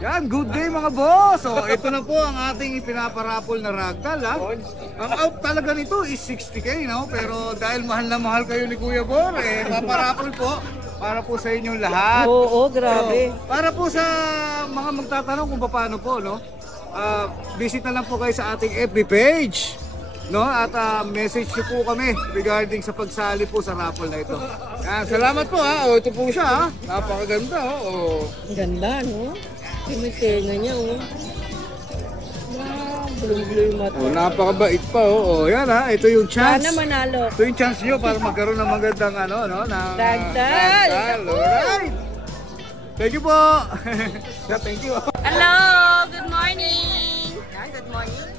Yan, good day mga boss. So, ito na po ang ating pinaparapol na ragdoll, ha. Ang out talaga nito is 60K, no? Pero dahil mahal na mahal kayo ni Kuya Bor, paparapol po para po sa inyong lahat. Oo, grabe. So, para po sa mga magtatanong kung paano po, no? Visit na lang po kayo sa ating FB page, no? At message nyo po kami regarding sa pagsali po sa raffle na ito. Yan, salamat po, ha. O, ito po siya, ha. Napakaganda, oh. Ganda, no? Yung tenga niya, oh. Wow, blue-blue mata. Oh, napakabait pa, oh. Yan, ha. Ito yung chance. Sana manalo. Ito yung chance nyo para magkaroon ng magandang ano, no? Ragdoll. Alright. Thank you po. Thank you. Hello, good morning. Good morning.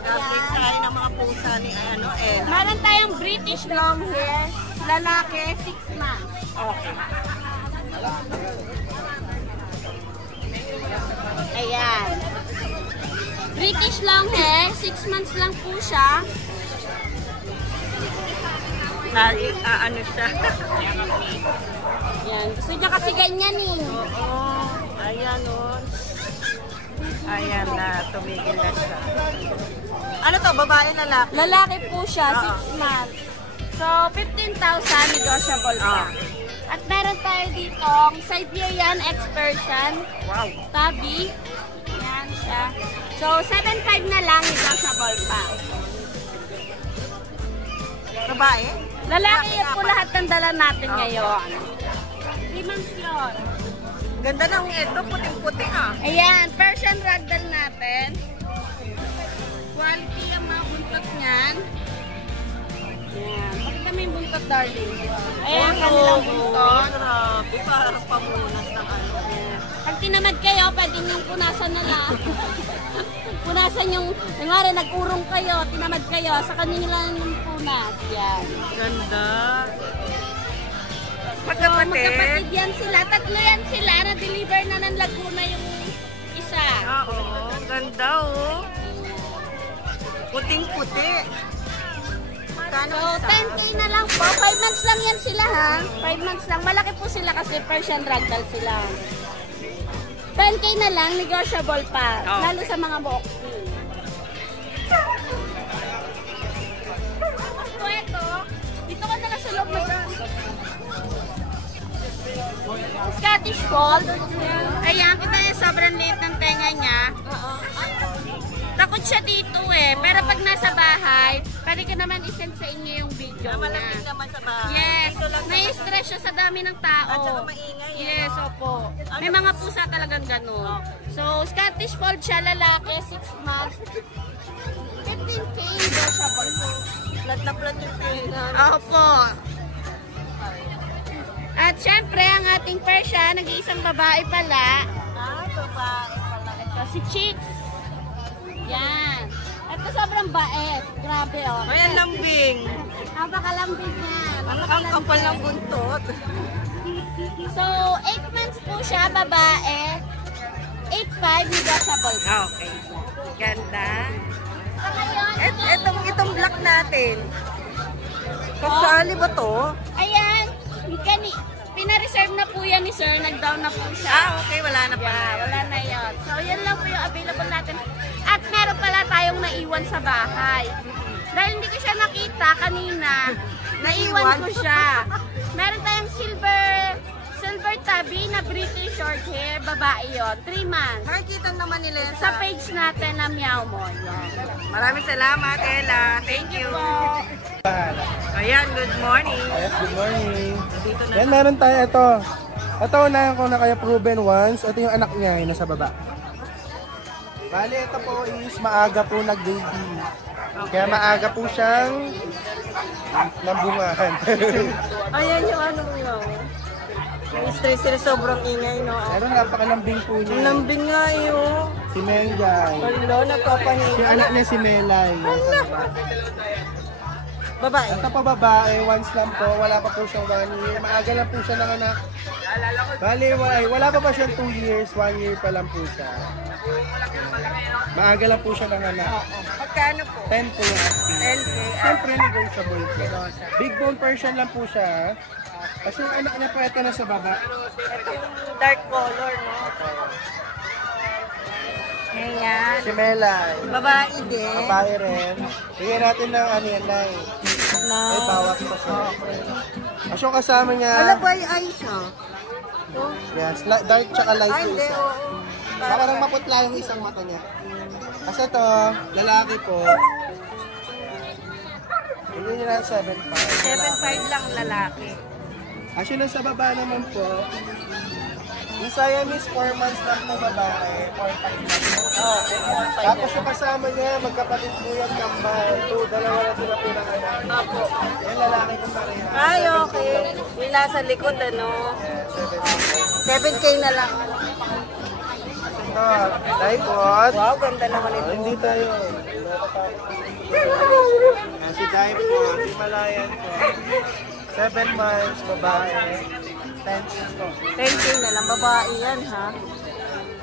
Mag-update tayo ng mga pusa ni Meron tayong British long hair, lalaki, 6 months. Okay. Ayan. British long hair, 6 months lang po siya. Ano siya? Yan. Gusto niya kasi ganyan eh. Oo. Ayan o. Ayan na. Tumigil na siya. Ano to? Babae, lalaki? Lalaki po siya, 6 months. So, 15,000 negotiable pa. At meron tayo dito, Siberian Ex-Persian. Wow. Tabi. Yan siya. So, 7,500 na lang, negotiable pa. Babae? Lalaki yan po lahat ng dala natin ngayon. 3 months yun. Ganda ng ito. Puting-puti ah. Ayan, Persian Ragdoll natin. Quality ang mga buntot niyan. Ayan. Pakita mo yung buntot, darling. Ayan, kanilang buntot. Grabe. Parang pamunas ng ano. Pag tinamad kayo, pwede niyong punasan na lang. Punasan yung, ngari, nag-urong kayo, tinamad kayo, sa kanila yung punas. Yan. Ganda. Magkapatid yan sila. Tatlo yan sila. Na-deliver na ng Laguna yung isa. Oo. Ganda oh. Puting-puti. So, 10K na lang po. 5 months lang yan sila, ha? 5 months lang. Malaki po sila kasi Persian Ragdoll sila. 10K na lang, negotiable pa. Lalo sa mga buhok. So, ito. Dito ka na sa loob na Scottish Fold. Ayan, kita yung sobrang liit ng tenga niya. Takot siya dito eh. Pero pag nasa bahay, pwede ko naman isend sa inyo yung video niya. Malamig naman sa bahay. Yes. Nai-stress siya sa dami ng tao. At saka maingay. Yes, opo. May mga pusa talagang ganun. So, Scottish Fold siya, lalaki, 6 months. 15K, negotiable. Plat na plat yung tenga. Opo. At syempre, ang ating Persian, nag-iisang babae pala. Babae pala. Ito, si Chicks. Yan. Ito sobrang bait. Grabe, oh. Ayan, lambing. Napakalambing yan. Ang kapal ng buntot. So, 8 months po siya, babae. 8.5, negotiable. Okay. Ganda. So, ngayon, Itong black natin. Kasali ba to? ayan. Pina-reserve na po yan ni sir. Nag-down na po siya. Okay. Wala na pa. Yeah, wala na yun. So, yan lang po yung available natin. At meron pala tayong naiwan sa bahay. Dahil hindi ko siya nakita kanina, naiwan ko siya. Meron tayong silver tabi na British short hair, babae yon, 3 months. Makikita naman nila yan Sa page natin na Meow Mo. Maraming salamat, Ella. Thank you. Ayan, good morning. Yes, good morning. Dito na. Yan, meron tayo ito. Ito, unahan ko na kaya proven once. Ito yung anak niya, yung nasa baba. Bali, ito po is maaga po nag-baby. Kaya maaga po siyang nambungahan. Ayan yung ano mo. Stress sila, sobrang ingay, no? Pero napakalambing po niya. Lambing nga yun. Si Menjay. Hello, nagpapahinga. Si anak niya si Melay. Babae. Ito pa babae, once lang po. Wala pa po siyang 1 year. Maaga lang po siya nanganak. Bali, wala pa ba siyang 2 years? 1 year pa lang po siya. Maaga lang po siya nanganak. Magkano po? 10 po yung asking. 10K. Siyempre, negotiable po. Big bone Persian lang po siya. Kasi yung anak niya po ito na sa baba. Ito yung dark color, no? Ayan. Si Melay. Babae din. Babae rin. Bigyan natin ng ano yan, Nay. Na. May bawas pa siya. As yung kasama niya, Wala ba yung eyes, ha? yes, dark tsaka light Ay, yung hindi, isa. oo. Parang maputla yung isang mata niya. Kasi ito, lalaki po. Bigyan niya lang 7.5. 7.5 lang lalaki. As yun sa baba naman po, yung Siamese 4 months lang po babae, 4.5 lang po. Oh, Tapos yung kasama niya, magkapatid po yan, kambal. Dalawa na sila pinanganak. Apo. Yung lalaki po pareha. Ay, okay. Yung nasa likod, ano? 7K na lang. Ito, dipod. Wow, ganda naman ito. Hindi tayo. Si dipod, Himalayan po. 7 months, babae. 10 po. 10K na lang. Babae yan, ha?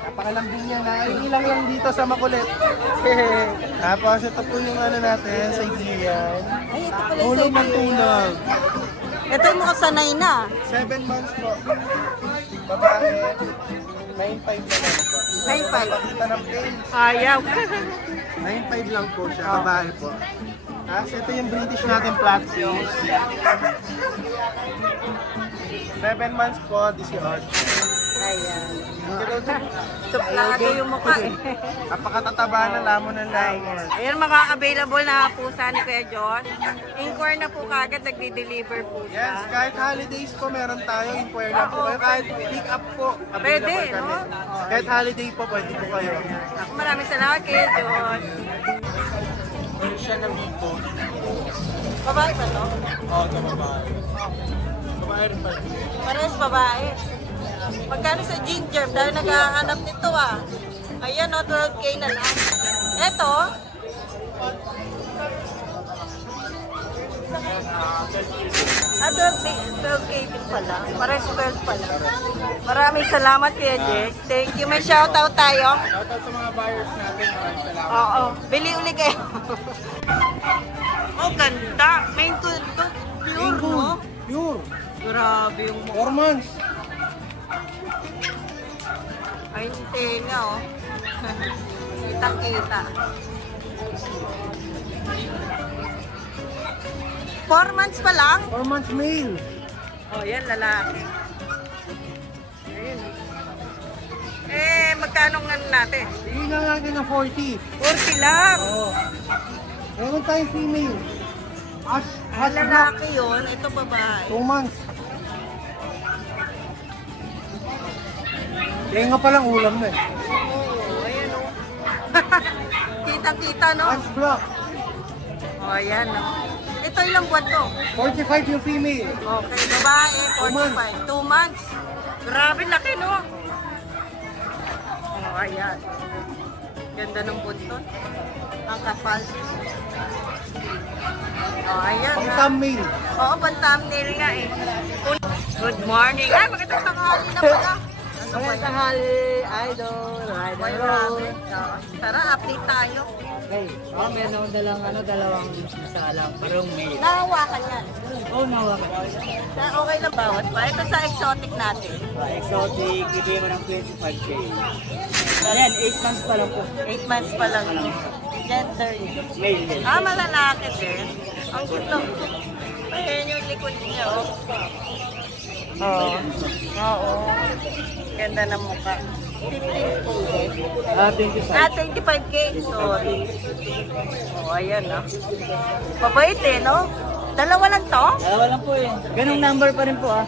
Napakalambing niya na. Ilang lang dito sa makulit. Tapos ito po yung ano natin, Siberian. Ay, ito pala yung Tulog ng Siberian. tulog. Ito yung mga sanay na. 7 months po. Babae. 9.5 na lang po. 9.5. Pakita ng pain. Ayaw. 9.5 lang po siya, babae po. Tapos ito yung British natin flat face. 7 months po, 18. Ayan. Suplado yung mukha eh. Napakatataba na lamon ng lamon. Ayan mga available na pusa ni Kuya Josh. Inquire na po kagad, nagdi-deliver po siya. Yes, kahit holidays po meron tayo, inquire na po kayo. Kahit pick up po, available Pwede, kami. no? Kahit holiday po, pwede po kayo. Ako, maraming salamat Kuya Josh. Siya ng dito. Babae ba to? Oo, ito babae. Babae rin pa. Parehas babae. Magkano sa ginger? Dahil naghahanap nito ah. Ayan o, 12K na lang. Eto. Ah, 12K din pala. Parehas 12 pala. Maraming salamat Kuya Jake. Thank you. May shoutout tayo. Shoutout sa mga buyers natin. Maraming salamat. Oo. Bili uli kayo. Oh, ganda. Main good to. Pure, no? Pure. Grabe yung mukha. 4 months. Ay, yung tenga, oh. Kitang-kita. 4 months pa lang? 4 months male. Oh, yan, lalaki. Ayun. Eh, magkano nga natin? Sige nga natin ng 40. 40 lang. Oo. Meron tayong female. Ash Lalaki yun. Ito babae. 2 months. Kaya nga palang ulam na eh. Oo, ayan, oh. Kitang-kita, no? Ash black. Oh, ayan, no? Ito ilang buwan to? 45 yung female. Okay, babae, 45. 2 months. Grabe, laki, no? Oh, ayan. Ganda ng buntot. Ang kapal. Oh, ayan. Pang ha. thumbnail. Oo, pang-thumbnail nga eh. Good morning. Ay, magandang tanghali na pala. Ano ba yan? idol, Grabe. Tara, update tayo. meron akong dalawang salang, parang may. Nahawakan yan. Oh, nawakan. Okay na bawat pa. Ito sa exotic natin. Exotic, bigay mo ng 25K. Ayan, 8 months pa lang po. 8 months pa lang. Gender. Male. Ah, malalaki din. Ang cute lang. Ayan yung likod niya, oh. Oo. Oo. Ganda ng mukha. 15 po. 25K. Sorry. Oh, ayan, ah. Mabait eh, no? Dalawa lang to? Dalawa lang po eh. Ganong number pa rin po ah.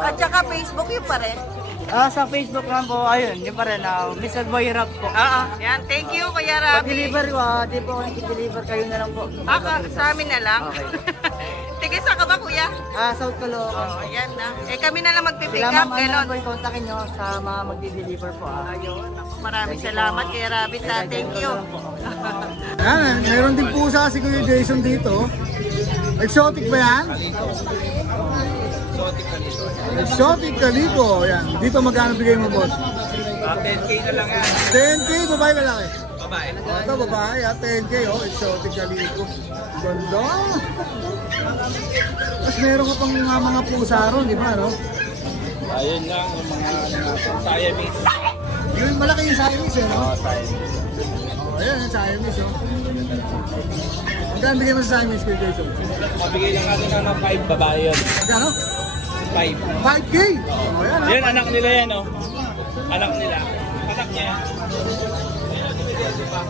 At saka Facebook yung pa rin. Sa Facebook lang po, ayun, yun pa rin. Mr. Boy Rap po. Yan, thank you, Kuya Rabi. Pag-deliver ko, di po ako nag-deliver, kayo na lang po. Sa amin na lang. Sige, saan ka ba, Kuya? South Caloocan. Oh, ayan na. Eh, kami na lang magpipick up. Salamat kayo Ganon. po yung kontakin nyo sa mga mag-deliver po. Ayun. Ako, maraming salamat, Kuya Rabi. Thank you. Yan, meron din pusa si Kuya Jason dito. Exotic ba yan? Exotic Calico. Yan. Dito magkano bigay mo, boss? 10K na lang yan. 10K, babae ba laki? Babae. Ito, babae, 10K, oh, Exotic Calico. Ganda. Tapos meron ka pang mga pusa ron, di ba, no? Ayun lang, yung mga Siamese. Yun, malaki yung Siamese eh, no? Oo, Siamese. Oh, ayan, yung Siamese, oh. Magkano bigyan mo sa Siamese, Kuya Jason? Mabigay lang natin ng 5 babae yun. Magkano? 5. 5K! Oh, ayan, ha? Yan, anak nila yan, oh. Anak nila. Anak niya.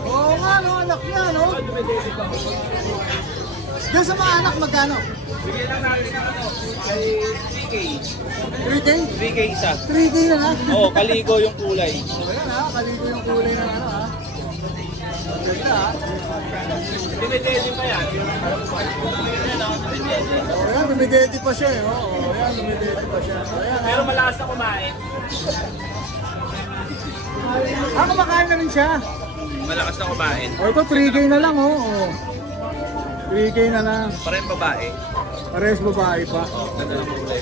Oo nga, no? Anak niya, no? Diyan sa mga anak, magkano? Bigyan lang natin ng ano, ay 3K. 3K? 3K isa. 3K na lang? Oo, kaligo yung kulay. Oh, ayan, ha? Kaligo yung kulay ng ano, ha? Ganda, ha? Dinedeli pa yan. Yan, oh, dinedeli. Oh, ayan, lumideti pa siya, eh. Oo, ayan, lumideti pa siya. Oh, ayan, ha? Pero malakas na kumain. Ah, kumakain na rin siya. Malakas na kumain. O, ito 3K na lang, oh. Oh. 3K na lang. Parang babae. Pares babae pa. Ganda ng kulay.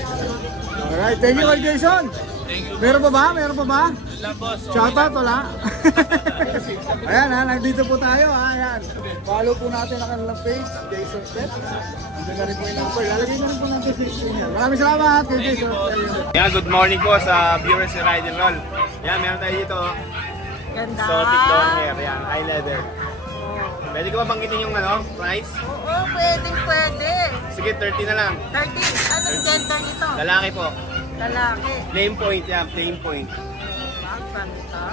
Alright, thank you, Jason. Thank you. Meron pa ba? Meron pa ba? Lang, boss. Shoutout, wala? Ayan, ha, nandito po tayo, ha, ayan. Follow po natin ang kanilang page, Jason Pet. Dito na rin po yung number. Lalagay na rin po natin sa screen yan. Maraming salamat, kay Jason. Yan, good morning po sa viewers ni Ride and Roll. Yan, meron tayo dito. Ganda. Exotic long hair. Yan, high leather. Pwede ko ba banggitin yung ano, price? Oo, pwede. Sige, 30 na lang. 30. Anong gender nito? Lalaki po. Lalaki. Plain point yan, plain point. Ang ganda.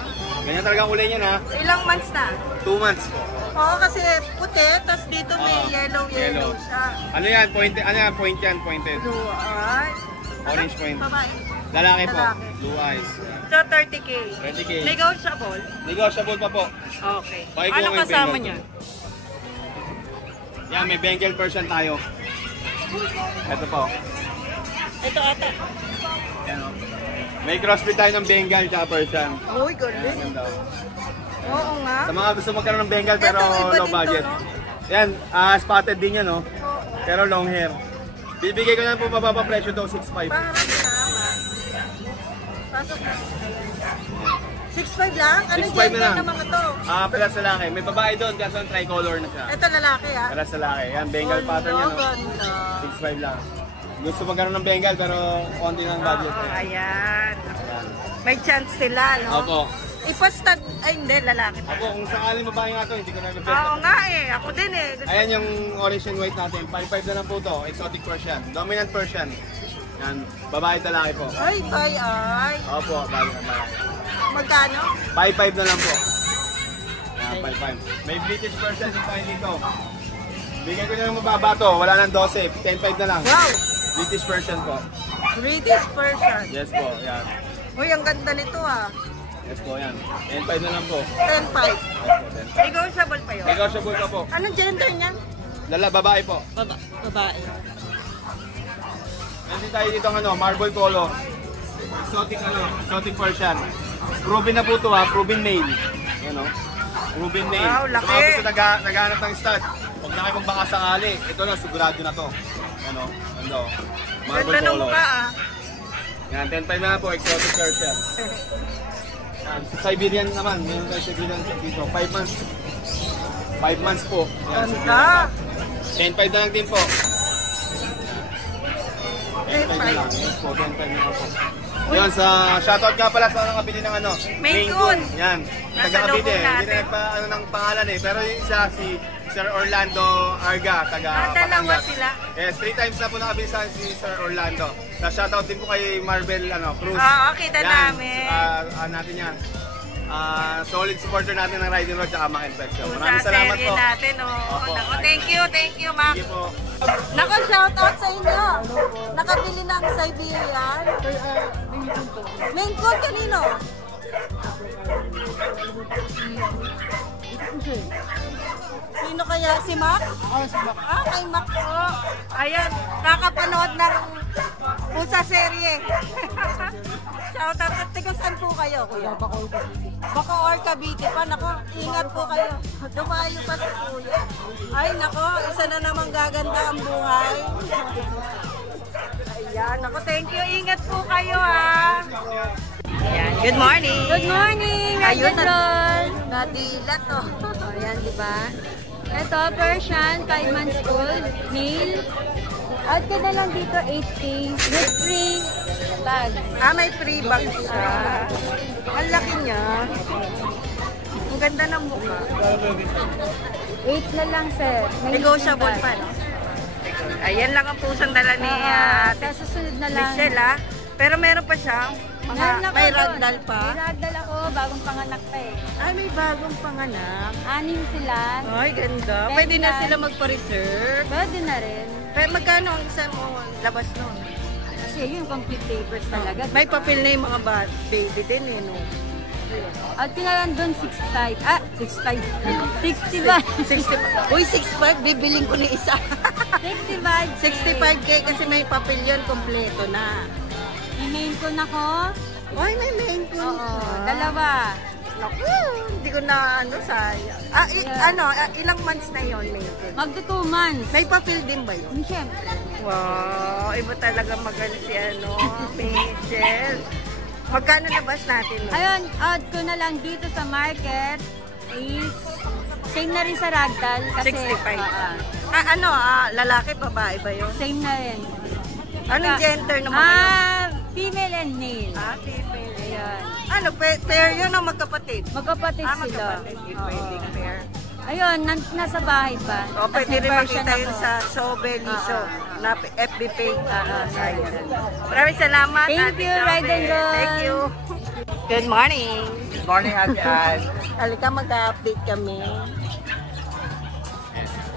Ganyan talaga kulay niyan ha. Ilang months na? 2 months po. Oo, kasi puti, tapos dito may Oo, yellow yellow. siya. Ano yan? Pointed, ano yan? Point yan, pointed. Blue eyes. Orange point. Babae. Lalaki po. Lalaki. Blue eyes. So, 30K. 30K. Negotiable? Negotiable pa po. Okay. Bakit Ano ko may kasama Bengal? niya? Yan, may Bengal version tayo. Ito po. Ito ata. Yan o. May crossbreed tayo ng Bengal tsaka Persian. Uy, galing. Ganda. Oo nga. Sa mga gusto magkaroon ng Bengal pero Ito, iba low din to, budget. no? Yan, spotted din yan, no? Pero long hair. Bibigay ko na po mababa presyo daw, 6.5. Parang tama. Pasok na. 6'5 lang? Ano 6'5 gender na lang. naman ito? Pelas lalaki. May babae doon, kaso tricolor na siya. Ito lalaki ah. Pelas lalaki. Yan, Bengal pattern yan, no? Ganda. 6.5 lang. Gusto magkaroon ng Bengal pero konti ng budget. Oo, ayan. Ayan. May chance sila, no? Opo. Ipostad, ay hindi, lalaki. Opo, kung sakaling babae nga to, hindi ko na Oo i-best. nga eh, ako din eh. Ayan yung orange and white natin. 5.5 na lang po to. Exotic Persian. Dominant Persian. Yan. Babae talaki po. Ay, ay. Opo, babae. Magkano? 5.5 na lang po. Yan, 5.5. May British Persian yung tayo dito. Bigyan ko na ng mababa to. Wala nang 12. 10.5 na lang. Wow! British Persian po. British person. Yes po, yan. Uy, ang ganda nito ah. Yes po, yan. 10.5 na lang po. 10.5. Yes po, 10.5. Negotiable pa yun. Negotiable pa po. Anong gender niya? Babae po. Babae. Meron tayo dito ng ano, marble color. Exotic Persian. Proven na po ito ha, proven male. Yan o. Proven male. Wow, laki. Sa mga gusto naghahanap ng stud, huwag na kayo magbaka sakali. Ito na, sigurado na to. Ano, ano, marble Ganda ng color. mukha ah. Yan, 10.5 na po, exotic Persian. Yan, sa Siberian naman, meron tayo Siberian dito, 5 months. 5 months po. Yan, Ganda. 10.5 na lang din po. 10.5 na 10.5. lang. Yes po, 10.5 na lang po. Yan, sa shoutout nga pala sa nakabili ng ano. Maine Coon. Yan. Nasa Taga logo Cavite. Hindi natin. na nagpa ano ng pangalan eh. Pero yung isa si Sir Orlando Arga, taga Dalawa Batangas. sila. Yes, 3 times na po nakabili sa si Sir Orlando. Sa shoutout din po kay Marvel Cruz. Oo, kita Yan, namin. natin yan. Solid supporter natin ng Riding Road at Mac Infection. Maraming Sa salamat serye po. natin oh. Opo. Nako, thank you, Mac. Sige po. Nako, shout out sa inyo. Nakabili ng Siberian. Maine Coon kanino? Sino kaya? Si Mac? Si Mac. Ah, kay Mac po. Ayan, kakapanood ng Pusa serye. Shout out. Tiga saan po kayo, kuya? Bacoor, Cavite pa. Nako, ingat po kayo. Dumayo pa si kuya. Ay, nako, isa na namang gaganda ang buhay. Ayan, nako, thank you. Ingat po kayo, ha. Ayan, good morning. Good morning, Ayun, Roll. nadila to. Ayan, di ba? Ito, Persian, 5 months old, male. Out ka na lang dito, 8K. With free bag. Ah, may free bag siya. Ang laki niya. Ang ganda ng mukha. 8 na lang, sir. May Negotiable bag. pa, no? Ayan lang ang pusang dala ni Sa susunod na lang. Michelle, ah. Pero meron pa siya. Meron ako May doon. ragdoll pa. May ragdoll ako, bagong panganak pa eh. Ay, may bagong panganak. 6 sila. Ay, ganda. Ganda. Pwede na sila magpa-reserve. Pwede na rin. Pero magkano ang isa mo labas nun? Kasi yung complete papers talaga. May diba? papel na yung mga baby din eh, no? At pinalan doon 65. Ah, 65. 65. 65. Uy, 65. Bibiling ko na isa. 65. 65K kasi may papel yun. Kompleto na. May main ko na ko. Ay, may main ko. Oo, dalawa. Naku, hindi ko na ano, sayang. Ilang months na yun, main ko? Magto 2 months. May papel din ba yun? Siyempre. Wow, iba talaga magaling si Michelle. Magkano nabas natin? No? Ayun, out ko na lang dito sa market is same na rin sa ragdoll. Kasi, 65. Lalaki, babae ba yun? Same na rin. Anong gender naman yun? Female and male. Female. Ayan. Ano, pair yun o magkapatid? Magkapatid sila. Magkapatid. Pwedeng pair. Ayun, nasa bahay pa. O, Tas pwede may rin version makita yun ako. sa Sobeliso na FB page. Maraming salamat. Thank Ate you, Sobel. Ride and Roll. Thank you. Good morning. Good morning, Ate Ann. Halika, mag-update kami.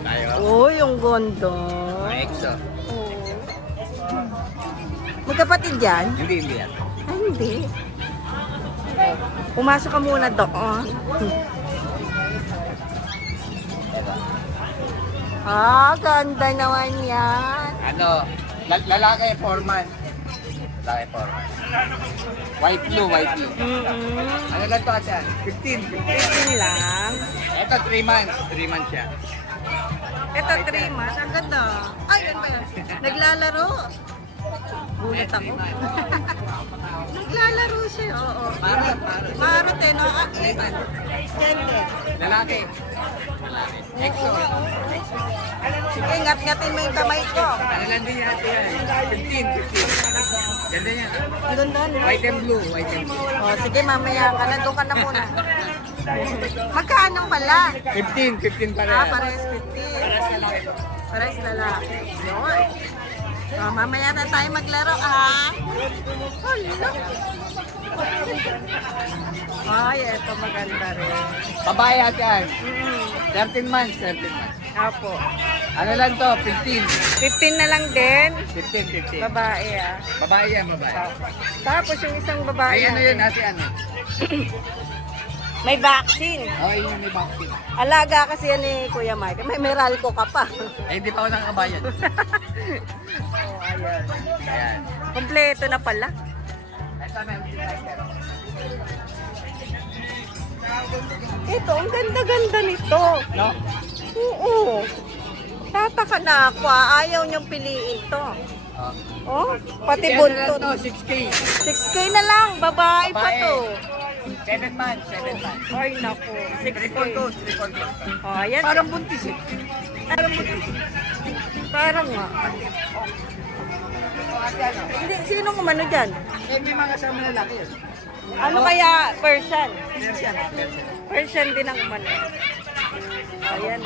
Tayo. Oh, yung gondo. Exo. Magkapatid yan? Hindi yan. Ay, hindi. Pumasok ka muna doon. Ganda naman yan. Ano, lalaki, 4 months. Lalaki, 4 months. White blue. Ano lang to, Ate Ann? 15. 15 lang. Ito, 3 months. 3 months siya. Ito, 3 months. Ang ganda. Ay, yan ba yan? Naglalaro. Gulat ako. Naglalaro siya, oo. Marot eh, no? Ganda. Lalaki. Exo. Sige, ngat-ngatin mo yung kamay ko. Ano lang din Ate Ann? 15. Ganda niya. Ang ganda, no? White and blue. O, sige, mamaya ka na. Doon ka na muna. Magkano pala? 15 pa rin. Parehas 15. Parehas lalaki. Yun. So, mamaya na tayo maglaro, Hala. Ay, eto maganda rin. Babae, Ate Ann. 13 months. Apo. Ano lang to? 15. 15 na lang din. 15. Babae, Babae yan, babae. Tapos yung isang babae. Ay, ano yun, Ate Ann? May vaccine. Oh, yun may vaccine. Alaga kasi yan ni Kuya Mike. May Meralco ka pa. Eh, hindi pa ako nakakabayan. Ayan. Ayan. Kompleto na pala. Ito na, Ito, ang ganda-ganda nito. no? Oo. Tataka na ako, ayaw niyong piliin to. Oh, pati Ano lang buntot. to, 6K. 6K na lang, babae pa to. 7 months. Ay, naku. 6K. Triple coat. Oh, ayan. Parang buntis eh. Parang nga. Hindi, sino kumano dyan? Eh, may mga kasama na laki yun. Ano kaya Persian? Persian. Persian din ang kumano. Ayan.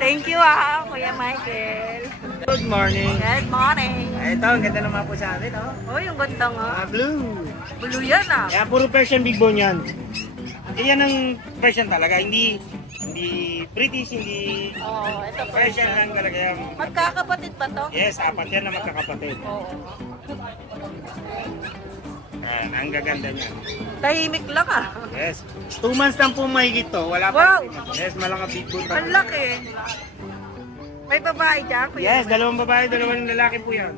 Thank you Kuya Michael. Good morning. Good morning. Ito, ang ganda naman po sa atin, oh. Oh, yung ganda nga. Blue. Blue yan Kaya puro Persian big bone yan. Yan ang Persian talaga, hindi British, hindi Oh, ito Persian lang talaga yan. Magkakapatid ba to? Yes, 4 yan na magkakapatid. Oo. Yan, ang gaganda niya. Tahimik lang Yes. 2 months lang po mahigit to, wala Wow. pa. Yes, malaki big bone. Ang laki. May babae dyan, Kuya Yes, Mike? 2 babae, 2 lalaki po yan.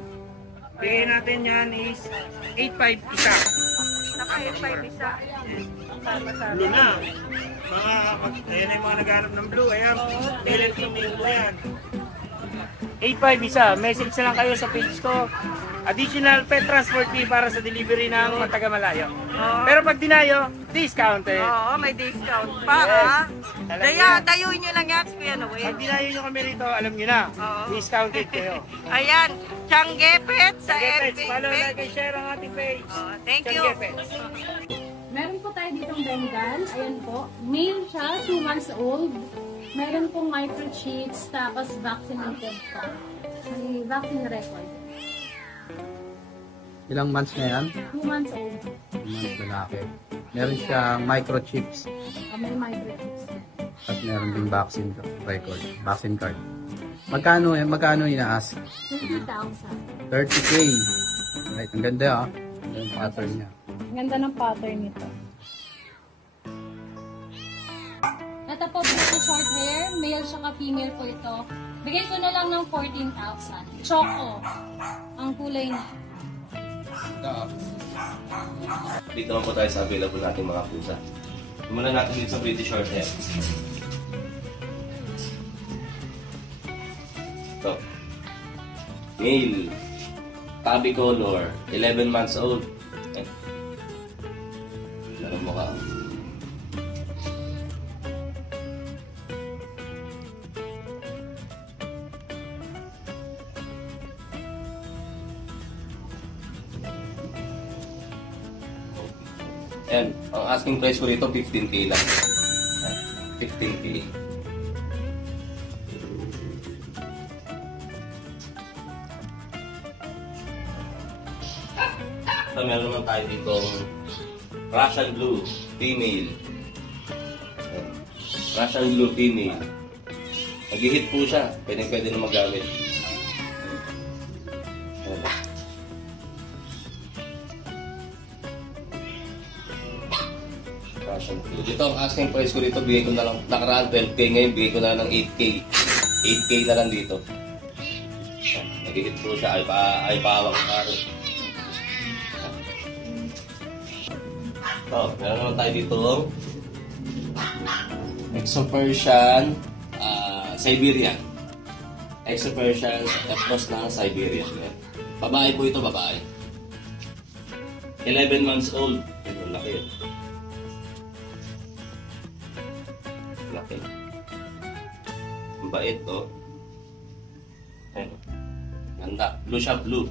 Bigay natin yan is 8.5 isa. Naka-5 isa. Sama-sama. Blue na. Ayan na yung mga naghanap ng blue. Ayan, male and female po yan. 8.5 isa. Message na lang kayo sa page ko. additional pet transport fee para sa delivery ng mga taga-malayo. Pero pag dinayo, discounted. Oo, may discount pa. Alam niyo na. Dayuin nyo lang yan, Kuya Pag Noel. dinayo nyo kami rito, alam nyo na, Oo. discounted kayo. Ayan, Changgepet sa Gepet, FB follow, page. like, and share ang ating page. Thank you. Gepet. Meron po tayo ditong Bengal. Ayan po. Male siya, 2 months old. Meron pong microchips, tapos vaccinated pa. May vaccine record. Ilang months na yan? 2 months old. 2 months lalaki. Meron siyang microchips. May microchips. At meron ding vaccine record. Vaccine card. Magkano ina-ask? 30,000. 30K. Right, ang ganda yung pattern niya. Ang ganda ng pattern nito. Ito po, British short hair. Male siya female po ito. Bigay ko na lang ng 14,000. Choco. Ang kulay niya. Dito naman po tayo sa available nating mga pusa. Simulan natin dito sa British Shorthair. Ito. Male. Tabby color. 11 months old. Ano mo ka? Ayan, ang asking price ko rito 15K lang. 15K. So, meron naman tayo dito Russian Blue female. Ayan. Russian Blue female. Nag-hit po siya. Pwede na magamit. Ayan. Dito ang asking price ko dito, bigay ko na lang, nakaraan 12K, ngayon bigay ko na lang 8K. 8K na lang dito. Nag-hit po siya, ay pawang karo. So, meron naman tayo dito Exo-Persian Siberian. Exo-Persian Ethnos na Siberian. Babae po ito, babae. 11 months old. Ito, laki. Laki. Ang bait to. Ayun. Ganda. Blue siya, blue.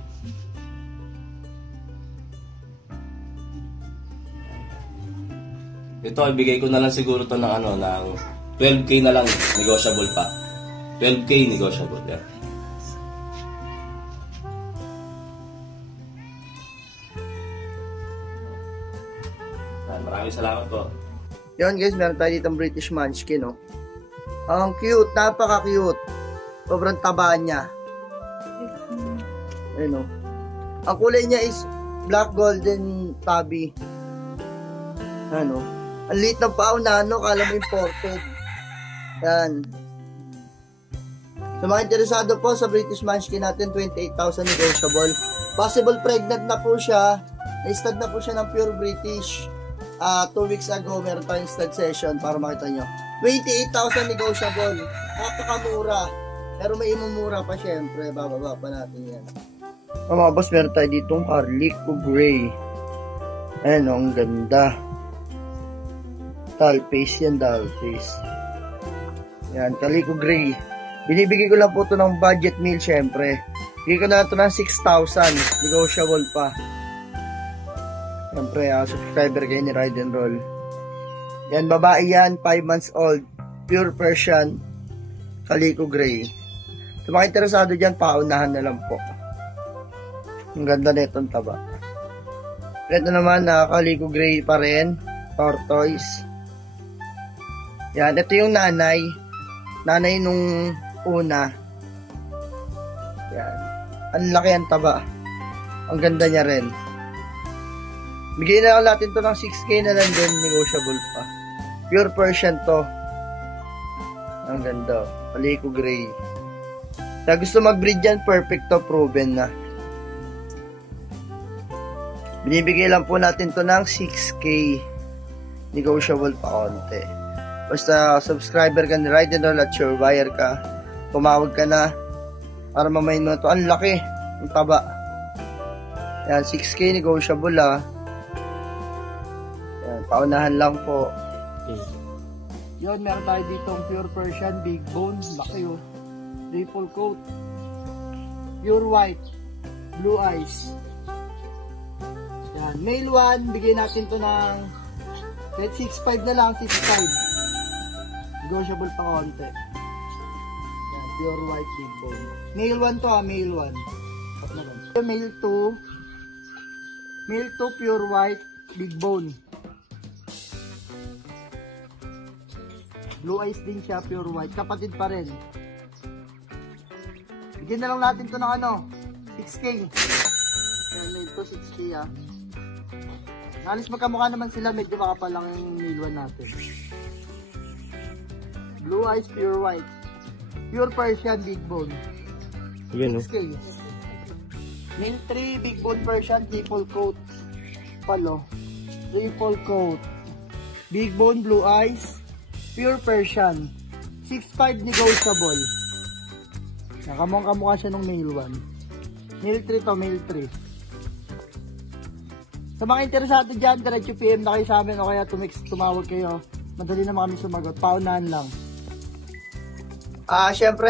Ito, ibigay ko na lang siguro to ng ng 12K na lang, negotiable pa. 12K negotiable, yan. Maraming salamat po. Yun guys, meron tayo ditong British Munchkin, no? Ang cute, napaka-cute. Sobrang taba niya. Ayun, no? Ang kulay niya is black golden tabby. Ano? Ang liit ng paa na, kala mo imported. Yan. Sa mga interesado po sa British Munchkin natin, 28,000 negotiable. Possible pregnant na po siya. Na-stud na po siya ng pure British. 2 weeks ago, meron tayong stud session para makita nyo. 28,000 negotiable. Napakamura. Pero may imumura pa syempre. Bababa pa natin yan. Mga boss, meron tayo ditong Calico Gray. Ayan, ang ganda. Doll face yan, doll face. Yan, Calico Gray. Binibigay ko lang po ito ng budget meal, syempre. Bigay ko na ito ng 6,000. Negotiable pa. Syempre, subscriber kayo ni Ride and Roll. Yan, babae yan, 5 months old. Pure Persian. Calico Gray. Sa mga interesado dyan, paunahan na lang po. Ang ganda na itong taba. Ito naman, Calico Gray pa rin. Tortoise. Yan, ito yung nanay. Nanay nung una. Yan. Ang laki ang taba. Ang ganda niya rin. Bigyan na lang natin to ng 6K na lang din. Negotiable pa. Pure Persian to. Ang ganda. Calico Gray. Sa gusto mag-breed yan, perfect to. Proven na. Binibigay lang po natin to ng 6K. Negotiable pa konti. Basta subscriber ka ni Ride and Roll at sure buyer ka. Tumawag ka na para mamayin mo to. Ang laki. Ang taba. Ayan, 6K negotiable Ayan, paunahan lang po. Yun, meron tayo ditong pure Persian, big bone, laki triple coat. Pure white, blue eyes. Yan, male 1, bigay natin to ng 6.5 na lang, 6.5. Negotiable pa konti. Yan, pure white, big bone. Male 1 to male 1. Male 2, pure white, big bone. Blue eyes din siya, pure white. Kapatid pa rin. Bigyan na lang natin to ng 6K. Yan, male to 6K Alis magkamukha naman sila, medyo makapal lang yung male 1 natin. Blue eyes, pure white. Pure Persian, big bone. 6K. Male 3, big bone Persian, triple coat. Palo. Triple coat. Big bone, blue eyes. Pure Persian. 6.5 negotiable. Nakamukha siya ng male 1. Male 3 to, male 3. Sa mga interesado dyan, diretso PM na kayo sa amin o kaya tumawag kayo. Madali naman kami sumagot. Paunahan lang. Siyempre,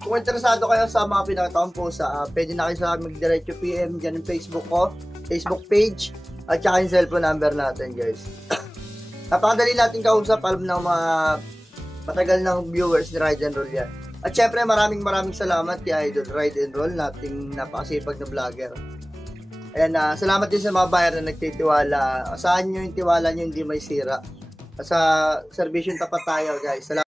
kung interesado kayo sa mga pinakataong post, pwede na kayo sa amin mag-diretso PM dyan yung Facebook ko, Facebook page, at saka yung cellphone number natin, guys. Napakadali natin kausap, alam ng mga matagal ng viewers ni Ride and Roll yan. At syempre maraming salamat kay Idol Ride and Roll, nating napakasipag na vlogger. Ayan, salamat din sa mga buyer na nagtitiwala. Saan nyo yung tiwala nyo hindi may sira. Sa serbisyong tapat tayo, guys. Salamat.